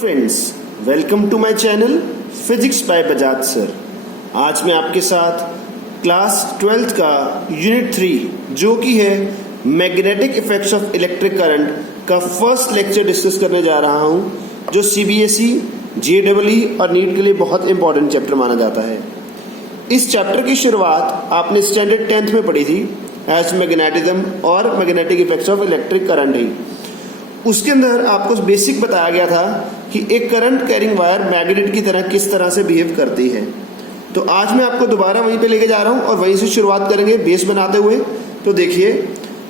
Friends, welcome to my channel physics by Bajaj sir. आज मैं आपके साथ क्लास 12th का यूनिट 3 जो कि है magnetic effects of electric current का फर्स्ट लेक्चर डिस्कस करने जा रहा हूं, जो सीबीएसई, जेईई और नीट के लिए बहुत इंपॉर्टेंट चैप्टर माना जाता है। इस चैप्टर की शुरुआत आपने स्टैंडर्ड 10th में पढ़ी थी एज मैग्नेटिज्म और magnetic effects of electric current ही। उसके अंदर आपको बेसिक बताया गया था कि एक करंट कैरिंग वायर मैग्नेट की तरह किस तरह से बिहेव करती है। तो आज मैं आपको दोबारा वहीं पे लेके जा रहा हूं और वहीं से शुरुआत करेंगे बेस बनाते हुए। तो देखिए,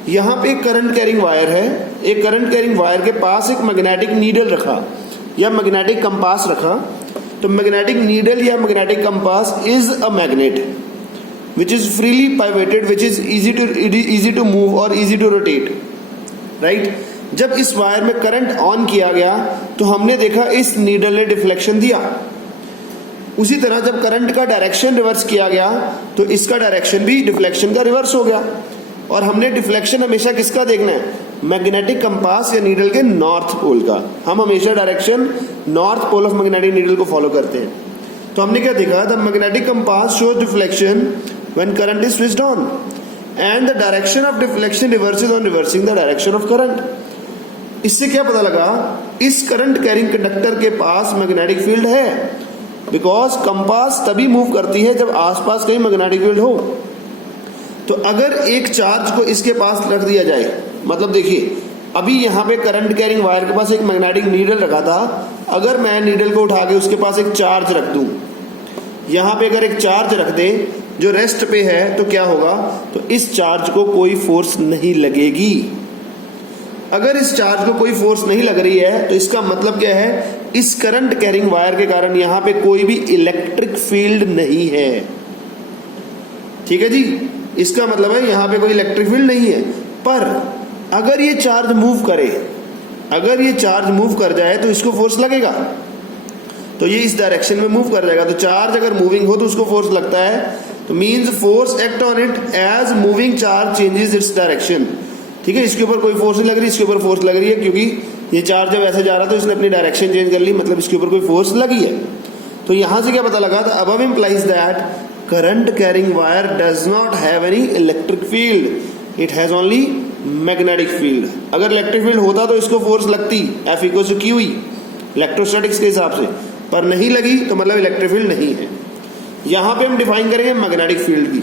यहाँ पे एक करंट कैरिंग वायर है। एक करंट कैरिंग वायर के पास एक मैग्नेटिक नीडल रखा या मैग्नेटिक कंपास रखा। तो मैग्नेटिक नीडल या magnetic compass is a magnet which is freely pivoted, which is easy to move और easy to rotate, right? जब इस वायर में करंट ऑन किया गया तो हमने देखा इस नीडल ने डिफ्लेक्शन दिया। उसी तरह जब करंट का डायरेक्शन रिवर्स किया गया तो इसका डायरेक्शन भी डिफ्लेक्शन का रिवर्स हो गया। और हमने डिफ्लेक्शन हमेशा किसका देखना है? मैग्नेटिक कंपास या नीडल के नॉर्थ पोल का। हम हमेशा direction north pole of magnetic needle को फॉलो करते हैं। तो हमने क्या देखा? The magnetic compass shows deflection when current is switched on and the direction of deflection reverses on reversing the direction of current। इससे क्या पता लगा? इस करंट कैरिंग कंडक्टर के पास मैग्नेटिक फील्ड है, बिकॉज कंपास तभी मूव करती है जब आसपास कहीं मैग्नेटिक फील्ड हो। तो अगर एक चार्ज को इसके पास रख दिया जाए, मतलब देखिए अभी यहाँ पे करंट कैरिंग वायर के पास एक मैग्नेटिक नीडल रखा था। अगर मैं नीडल को उठा के उसके पास एक चार्ज रख दूं, यहाँ पे अगर एक चार्ज रख दे जो रेस्ट पे है, तो क्या होगा? तो इस चार्ज को कोई फोर्स नहीं लगेगी। अगर इस चार्ज को कोई फोर्स नहीं लग रही है तो इसका मतलब क्या है? इस करंट कैरिंग वायर के कारण यहां पे कोई भी इलेक्ट्रिक फील्ड नहीं है। ठीक है जी, इसका मतलब है यहां पे कोई इलेक्ट्रिक फील्ड नहीं है। पर अगर ये चार्ज मूव करे, अगर ये चार्ज मूव कर जाए तो इसको फोर्स लगेगा। तो ये इस डायरेक्शन में मूव कर जाएगा। तो चार्ज अगर मूविंग हो तो उसको फोर्स लगता है। तो means force act on it as moving charge changes its direction. ठीक है, इसके ऊपर कोई फोर्स नहीं लग रही, इसके ऊपर फोर्स लग रही है क्योंकि ये चार्ज जब ऐसे जा रहा था तो इसने अपनी डायरेक्शन चेंज कर ली, मतलब इसके ऊपर कोई फोर्स लगी है। तो यहां से क्या पता लगा? था above implies that current carrying wire does not have any electric field, it has only magnetic field. अगर इलेक्ट्रिक फील्ड होता तो इसको फोर्स लगती, F equal to Q electrostatics के हिसाब से, पर नहीं लगी तो मतलब इलेक्ट्रिक फील्ड नहीं है। यहां पे हम डिफाइन करेंगे मैग्नेटिक फील्ड की।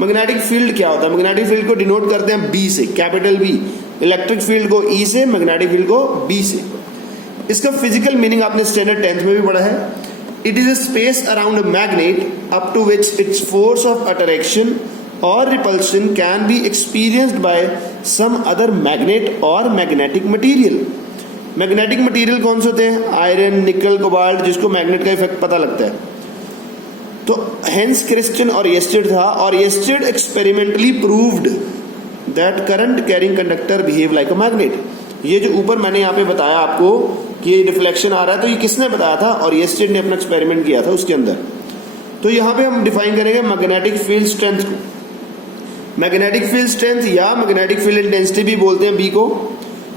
मैग्नेटिक फील्ड क्या होता है? मैग्नेटिक फील्ड को डिनोट करते हैं B से, कैपिटल B। इलेक्ट्रिक फील्ड को E से, मैग्नेटिक फील्ड को B से। इसका फिजिकल मीनिंग आपने स्टैंडर्ड 10th में भी पढ़ा है। It is a space around a magnet up to which its force of attraction or repulsion can be experienced by some other magnet or magnetic material. Magnetic material कौन से होते हैं? Iron, निकल, cobalt, जिसको मैग्नेट का effect पता लगता है। तो हेंस क्रिस्टियन और येस्टेड था, और Oersted experimentally proved that current carrying conductor behave like a magnet. ये जो ऊपर मैंने यहाँ पे बताया आपको कि ये डिफ्लेक्शन आ रहा है, तो ये किसने बताया था? और येस्टेड ने अपना एक्सपेरिमेंट किया था उसके अंदर। तो यहाँ पे हम डिफाइन करेंगे मैग्नेटिक फील्ड स्ट्रेंथ को। मैग्नेटिक फील्ड स्ट्रेंथ या मैग्नेटिक फील्ड इंटेंसिटी भी बोलते हैं बी को।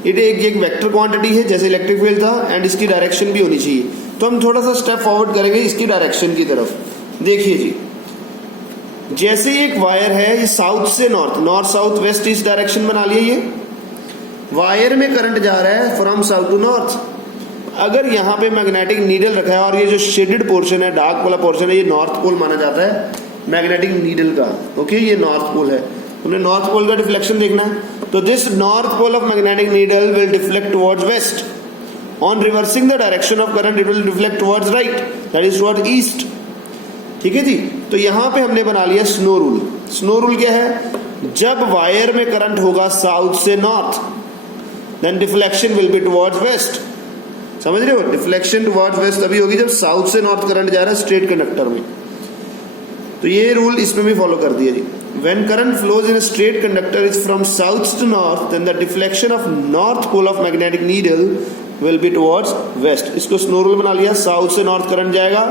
ये एक वेक्टर क्वांटिटी है जैसे इलेक्ट्रिक फील्ड था, एंड इसकी डायरेक्शन भी होनी चाहिए। तो हम थोड़ा सा स्टेप फॉरवर्ड करेंगे इसकी डायरेक्शन की तरफ। देखिए जी, जैसे एक वायर है, ये साउथ से north, north south west east direction बना लिया। ये वायर में करंट जा रहा है फ्रॉम साउथ टू नॉर्थ। अगर यहाँ पे मैग्नेटिक नीडल रखा है और ये जो शेडेड पोर्शन है, डार्क वाला पोर्शन है, ये नॉर्थ पोल माना जाता है मैग्नेटिक नीडल का। ओके, ये नॉर्थ पोल है। उन्हें नॉर्थ पोल का डिफ्लेक्शन देखना है। तो this north pole of magnetic needle will deflect towards west. On reversing the direction of current it will deflect towards right, that is towards east. ठीक है जी, तो यहां पे हमने बना लिया स्नो रूल। स्नो रूल क्या है? जब वायर में करंट होगा साउथ से north, then deflection will be towards west. समझ रहे हो? डिफ्लेक्शन टुवर्ड्स वेस्ट तभी होगी जब साउथ से नॉर्थ करंट जा रहा है स्ट्रेट कंडक्टर में। तो ये रूल इसमें भी फॉलो कर दिया जी। When current flows in a straight conductor is from south to north, then the deflection of north pole of magnetic needle will be towards west। इसको स्नो रूल बना लिया। साउथ से नॉर्थ करंट जाएगा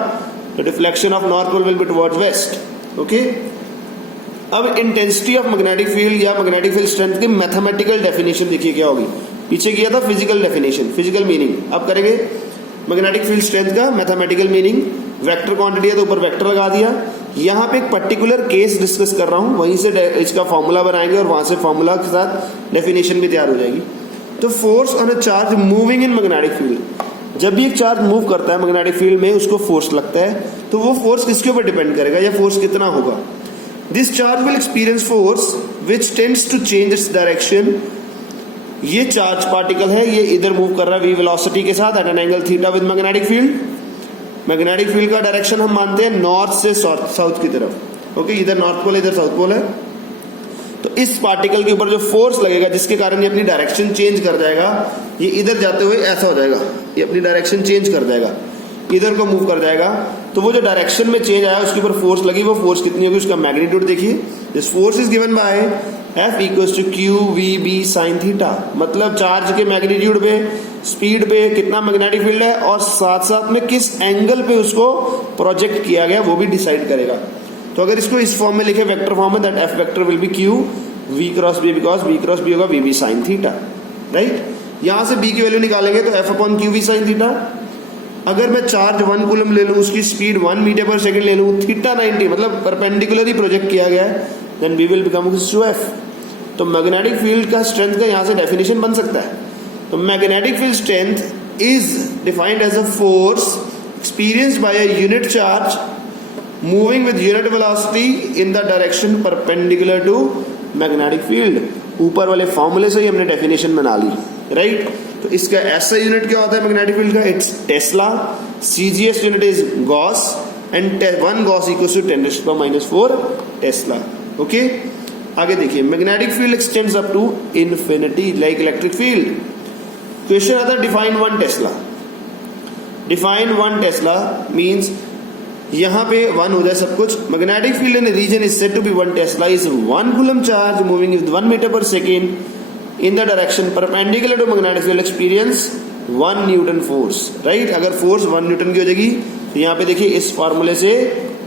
तो deflection of north pole will be towards west. Okay, अब intensity of magnetic field या magnetic field strength की mathematical definition देखिए क्या होगी। पीछे किया था फिजिकल डेफिनेशन, फिजिकल मीनिंग। अब करेंगे मैग्नेटिक फील्ड स्ट्रेंथ का मैथमेटिकल मीनिंग, वेक्टर क्वांटिटी है तो ऊपर वेक्टर लगा दिया। यहाँ पे एक पर्टिकुलर केस डिस्कस कर रहा हूँ, वहीं से इसका फॉर्मूला बनाएंगे और वहां से फॉर्मूला के साथ डेफिनेशन भी तैयार हो जाएगी। तो force on a charge moving in magnetic field, जब भी एक चार्ज मूव करता है मैग्नेटिक फील्ड में उसको फोर्स लगता है, तो वो फोर्स किसके ऊपर डिपेंड करेगा या फोर्स कितना होगा। This charge will experience force which tends to change its direction. ये चार्ज पार्टिकल है, ये इधर मूव कर रहा है v वेलोसिटी के साथ at an angle theta with magnetic field. Magnetic field का डायरेक्शन हम मानते हैं नॉर्थ से साउथ की तरफ। ओके, इधर नॉर्थ पोल है इधर साउथ पोल है। तो इस पार्टिकल के ऊपर जो फोर्स लगेगा जिसके कारण ये अपनी डायरेक्शन चेंज कर जाएगा, ये इधर जाते हुए ऐसा हो जाएगा, ये अपनी डायरेक्शन चेंज कर जाएगा, इधर को मूव कर जाएगा। तो वो जो डायरेक्शन में चेंज आया उसके ऊपर फोर्स लगी, वो फोर्स कितनी होगी उसका मैग्नीट्यूड देखिए। This force is given by F equals to Q V B sine theta. मतलब चार्ज के मैग्नीट्यूड पे, स्पीड पे कितना मैग्नेटिक फील्ड है और साथ साथ में किस एंगल पे उसको प्रोजेक्ट किया गया वो भी डिसाइड करेगा। तो अगर इसको इस फॉर्म में लिखे वेक्टर फॉर्म में, that F vector will be Q v cross B, because v cross B होगा v b sine theta, right. यहां से b की वैल्यू निकालेंगे तो F upon Q V sine theta. अगर मैं चार्ज 1 कूलम ले लूं, उसकी स्पीड 1 मीटर पर सेकंड ले लूं, थीटा 90 मतलब परपेंडिकुलरली प्रोजेक्ट किया गया है, then v will become f। तो मैग्नेटिक फील्ड का स्ट्रेंथ का यहां से डेफिनेशन बन सकता है। तो magnetic field strength is defined as a force experienced by a unit charge moving with unit velocity in the direction perpendicular to magnetic field. ऊपर वाले फॉर्मूले से ही हमने डेफिनेशन बना ली, राइट। तो इसका ऐसा यूनिट क्या होता है मैग्नेटिक फील्ड का, it's tesla. CGS unit is gauss and 1 gauss equals to 10⁻⁴ tesla. Okay, आगे देखिए, magnetic field extends up to infinity like electric field. Question आता है define 1 tesla. Define 1 tesla means यहां पे 1 हो जाए सब कुछ। Magnetic field in region is said to be 1 tesla is 1 coulomb charge moving with 1 metre per second in the direction perpendicular to magnetic field experience 1 newton force, right. अगर force 1 newton की हो जाएगी तो यहाँ पे देखिए इस फॉर्मूले से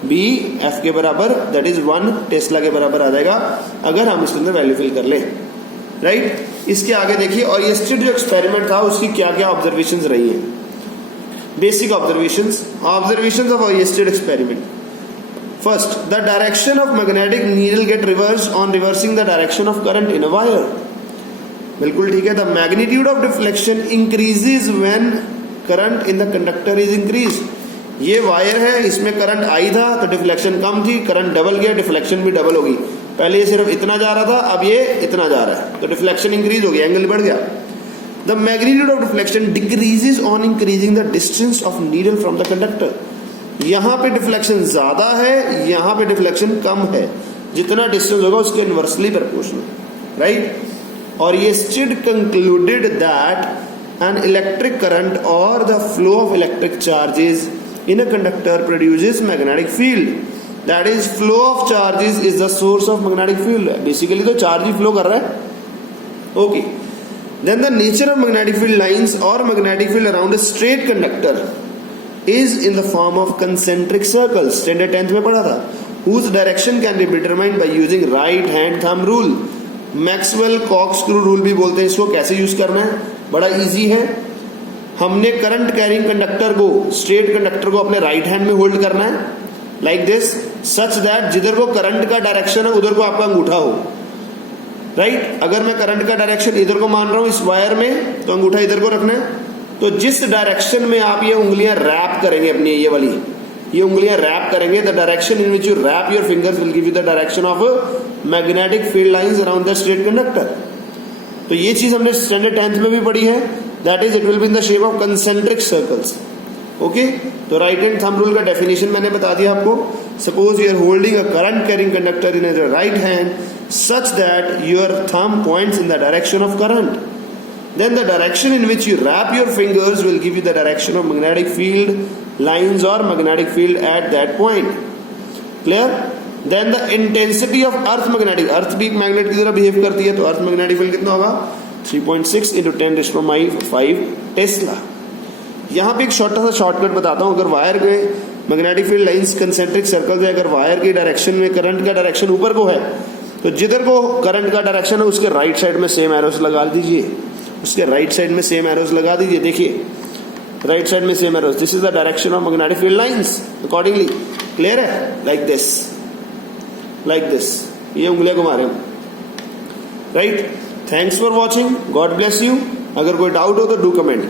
बी एफ के बराबर दैट इज 1 टेस्ला के बराबर आ जाएगा अगर हम इसके अंदर वैल्यू फिल कर ले, राइट। इसके आगे देखिए, और ये जो एक्सपेरिमेंट था उसकी क्या क्या ऑब्जर्वेशंस रही है। Basic observations of Oersted experiment. First, the direction of magnetic needle get reverse on reversing the direction of current in a wire. बिल्कुल ठीक है। The magnitude of deflection increases when current in the conductor is increase. ये wire है, इसमें current I था तो deflection कम थी, करंट डबल गया, डिफ्लेक्शन भी डबल होगी। पहले ये सिर्फ इतना जा रहा था, अब ये इतना जा रहा है, तो डिफ्लेक्शन इंक्रीज हो गया, एंगल बढ़ गया। The magnitude of deflection decreases on increasing the distance of needle from the conductor. यहां पे डिफ्लेक्शन ज्यादा है, यहां पे डिफ्लेक्शन कम है, जितना डिस्टेंस होगा उसके इनवर्सली प्रोपोर्शनल, राइट। और Oersted concluded that an electric current or the flow of electric charges in a conductor produces magnetic field, that is flow of charges is the source of magnetic field। basically तो charge ही flow कर रहा है, okay। then the nature of magnetic field lines or magnetic field around a straight conductor is in the form of concentric circles, standard 10th में पढ़ा था, whose direction can be determined by using right hand thumb rule। Maxwell corkscrew rule भी बोलते हैं इसको। कैसे use करना है, बड़ा इजी है। हमने करंट कैरिंग कंडक्टर को, स्ट्रेट कंडक्टर को अपने राइट हैंड में होल्ड करना है लाइक दिस, सच दैट जिधर को करंट का डायरेक्शन है उधर को आपका अंगूठा हो, राइट। अगर मैं करंट का डायरेक्शन इधर को मान रहा हूं इस वायर में, तो अंगूठा इधर को रखना है। तो जिस डायरेक्शन में आप ये उंगलियां रैप करेंगे, अपनी ये वाली ये उंगलियां रैप करेंगे, the direction in which you wrap your fingers will give you the direction of magnetic field lines around the straight conductor. तो ये चीज हमने स्टैंडर्ड 10th में भी पढ़ी है, that is it will be in the shape of concentric circles, okay. तो right hand thumb rule का डेफिनेशन मैंने बता दिया आपको। Suppose you are holding a current carrying conductor in your right hand such that your thumb points in the direction of current, then the direction in which you wrap your fingers will give you the direction of magnetic field lines or magnetic field at that point, clear। then the intensity of earth magnetic, earth भी magnet की तरह behave करती है, तो earth magnetic field कितना होगा 3.6 into 10⁵ Tesla. यहाँ पे एक छोटा सा शॉर्टकट बताता हूँ। अगर वायर के magnetic field lines concentric circle है, अगर वायर की डायरेक्शन में करंट का डायरेक्शन ऊपर को है, तो जिधर को करंट का डायरेक्शन है उसके राइट साइड में सेम एरोस लगा दीजिए, उसके राइट साइड में सेम एरोस लगा दीजिए। देखिए राइट साइड में same arrows. This is the direction of magnetic field lines accordingly. Clear है? Like this. ये उंगलियां घुमा रहे हो. Right. Thanks for watching. God bless you. अगर कोई डाउट हो तो डू कमेंट.